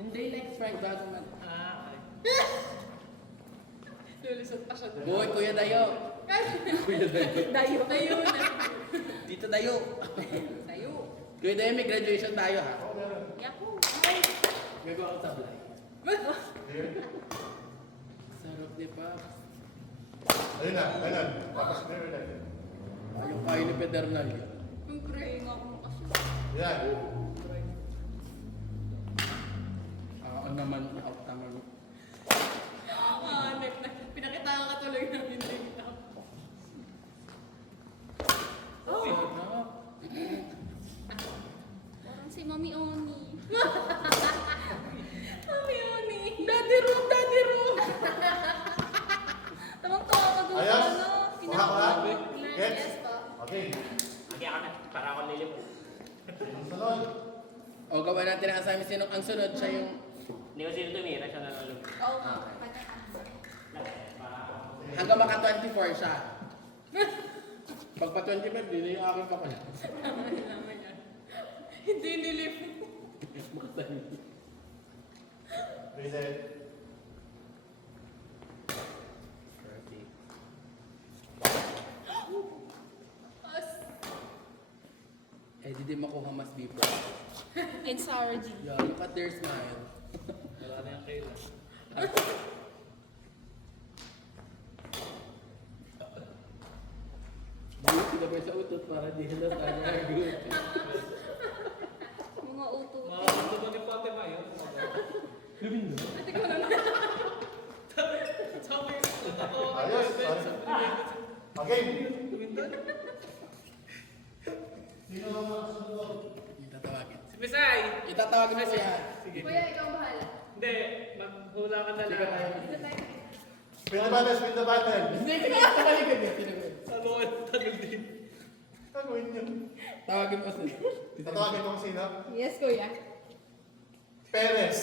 Hindi like Frank Baguman. Okay. Lulusot pa siya doon. Boy, Kuya Dayo. Kuya Dayo. Dayo. Dayo na. Dito Dayo. Dayo. Kuya Dayo, may graduation tayo ha. Yahoo! Gagawa ko tablay. Sarap ni Paps. Ayun na, ayun. Papasok na yun. Ayaw kayo ni Pedernal. Yung crying ako kasi. Yan. Ako naman, out naman. Pinakita ka tuloy ng hindi kita. Oh! Sarap. Parang si Mami Oni. Mami Oni. Daddy room, daddy room. Tamang-tawa ka doon sa Ayos? ano. Kuha. Gets? Yes pa. Okay. Okay ako na. Para ako lilim. Ang sunod. O, gawa natin ang assignment. Sino ang sunod? Siya yung... Hindi ko sino tumira siya na lalo. Oo. Hanggang maka 24 siya. Pag pa 25, di na yung aking kapal. Naman yan. Hindi nilip. Ready? As. Eh, di din makuha mas be proud. And Sarah G. Yeah, look at their smile. Wala na yung kailan. Good, sinabay sa utot para di halata niya. Good. Mga uto. Makakasama ba ni Fatima yun? Lumin mo. Ate ko lang. Sabi ako. Ayos. Okay. Sino ang mga sunod? Itatawagin. Si Misay! Itatawagin mo siya. Sige. Kuya, ikaw bahala. Hindi. Maghula ka na Sige tayo. lang. Dito tayo. Spin the button, spin the button. Hindi, pinakatalikod niya. Tinagod. Sa loob, tanong din. Gagawin niyo. Tawagin mo siya. Tatawagin ko kung sino. Yes, kuya. Perez.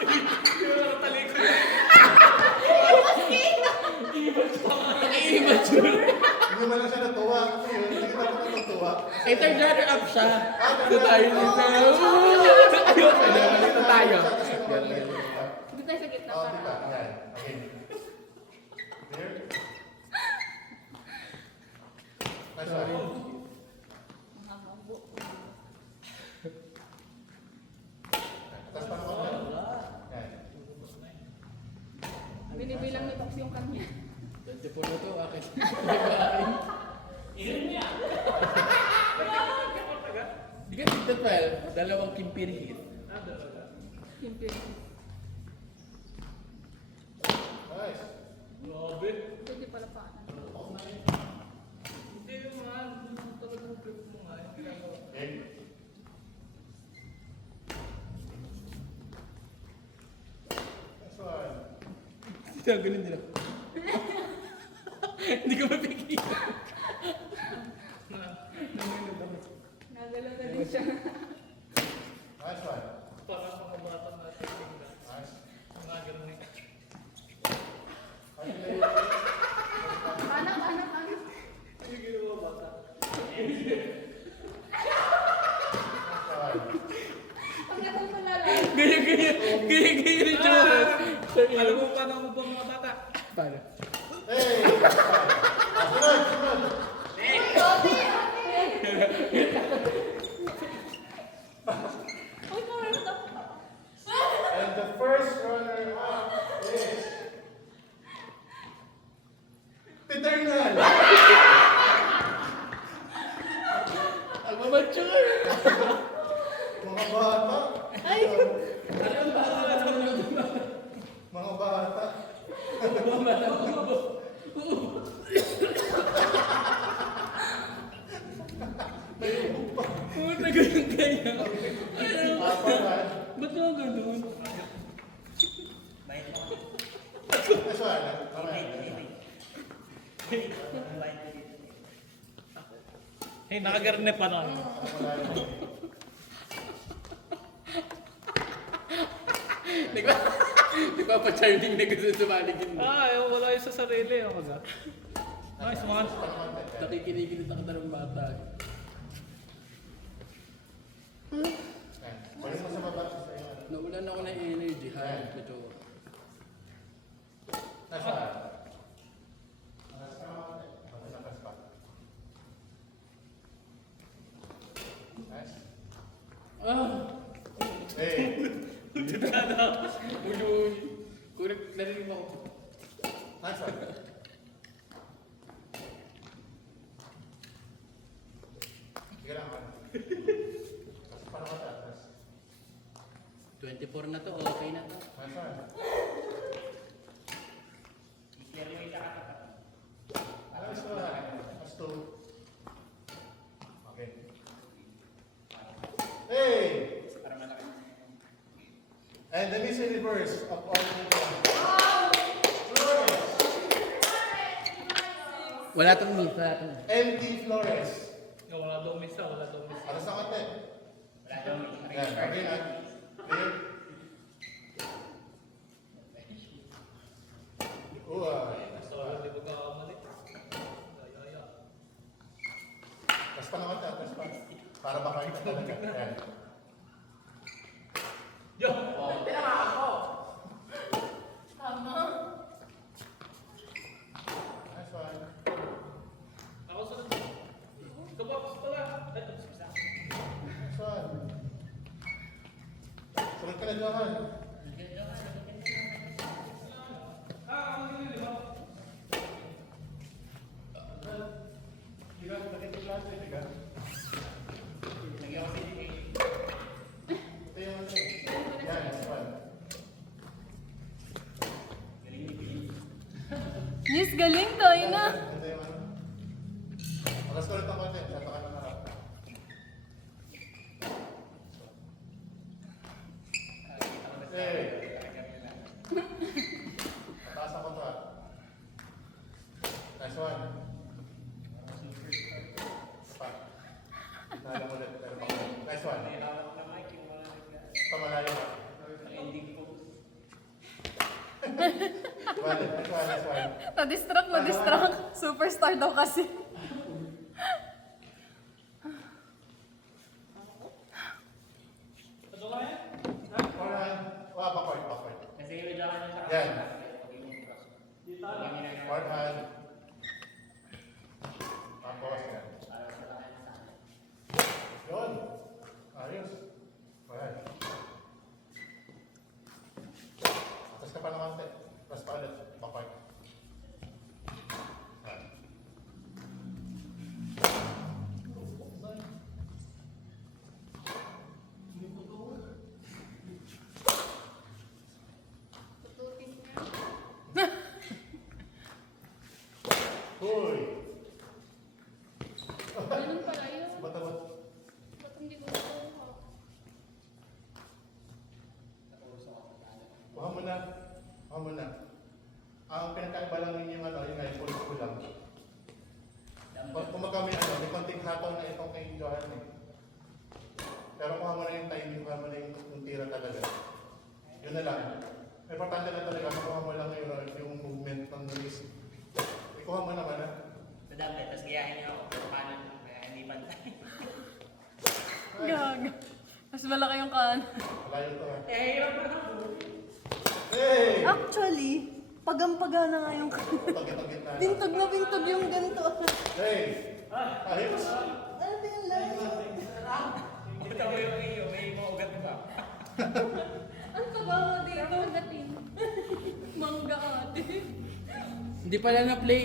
Hindi mo nakatalikod. Immature. Hindi man lang siya natuwa. Hindi kita pa natutuwa. Eh, third runner-up siya. Ito tayo dito. Ayun, dito tayo. Dito tayo sa gitna Oh, para. diba? Yan. Okay. Clear? Nice one. Mahahabo. Tapos pa naman yan. Yan. Binibilang ni Pops yung kanya. 24 na to, akin. Ilan niya? Di ka tignan 12, dalawang kimpirhit. Yung pin. Nice. Grabe. Pwede pala pa. Hindi naman. Talagang trip mo nga. Okay. Nice one. Siya, ganun din ako. Hindi ko mapigil. Nagalaw na din siya. Nice one. Parang mga bata natin tingnan. Nice. Mga ganun eh. Ayun na yun. Anak, anak, anak. Ano yung ginawa bata? Nice one. Ang gatong malalang. Ganyan rin siya. Alam mo paano mo ba mga bata? Paano? Hey! Nice one. Sunod, sunod. Uy, kawala na. And the first runner-up is... Eternal! Ang mamature! Mga bata. Ay! Mga bata. Pumunta ganun kaya. Apat. Ba't nga ganun? Nice one. Hey, nakagarne pa na. Di ba pa-charging na gusto sumaligin mo? Wala yung sa sarili. Ako na. Nice one. Nakikinig ang katarong bata. Pwede mo sa baba. Hey! Kulit, narinig mo ako. Nice one. Sige lang, man. Tapos paano ka taas? 24 na to, okay na to. Nice one. Nice one. That's two. Okay. Hey! And the Miss Universe of all people. Flores. Wala tong miss, wala tong miss. MD Flores. Wala daw miss, wala daw miss. Alas na konti. Yan, okay na. Okay. So, hindi ko kakamali. Ay. Tas pa naman tayo, tas pa. Para makain ka talaga. Yan. Yo! Tama. Nice one. Ako sunod. Ikaw ba? Gusto pala. Ito, isa. Nice one. Sunod ka na, Johan. Tiga, bakit yung klase, tiga? Ito yung ano eh. Yan, nice one. Miss, galing tayo na. Ito yung ano. Alas ko ulit ang konti. Sato ka na narap. Hey! Taas ako to ah. Nice one. Pa. Nalang ulit. Pero pa. Nice one. Pamalayo ka. Nice one, nice one. Na-distract. Superstar daw kasi. Ito ka yan? Forehand. Backward. Yan. Forehand. Tapos yan. Yun. Ayos. Forehand. Atas ka pa ng konti. Tapos pa ulit. Backward. Yan. Hoy! Ganun pala yun. Ba't? Ba't hindi ko nakuha? Kuha mo na. Kuha mo na. Ang pinakaiba lang ninyo yung ano, yung iPhone ko lang. Kung may ano, may konting hataw na itong kay Johan eh. Pero kuha mo na yung timing, kuha mo na yung tira talaga. Yun na lang. Importante lang talaga, kuha mo lang yung movement ng release. Ikuha mo naman ha. Madami, tapos gayahin niyo ako. Pero paano kaya hindi pantay? Gag. Mas malaki yung kan. Malayo to ha. Eh, hirap na ako. Hey! Actually, pagampaga na nga yung Tagit-tagit na. bintog na bintog yung ganito. Hey! Ayos! Ano ba yung layo? Ito ko yung iyo, may mga ugat ba? Ang tabaho dito. Magating. Mangga ate. Hindi pala na-play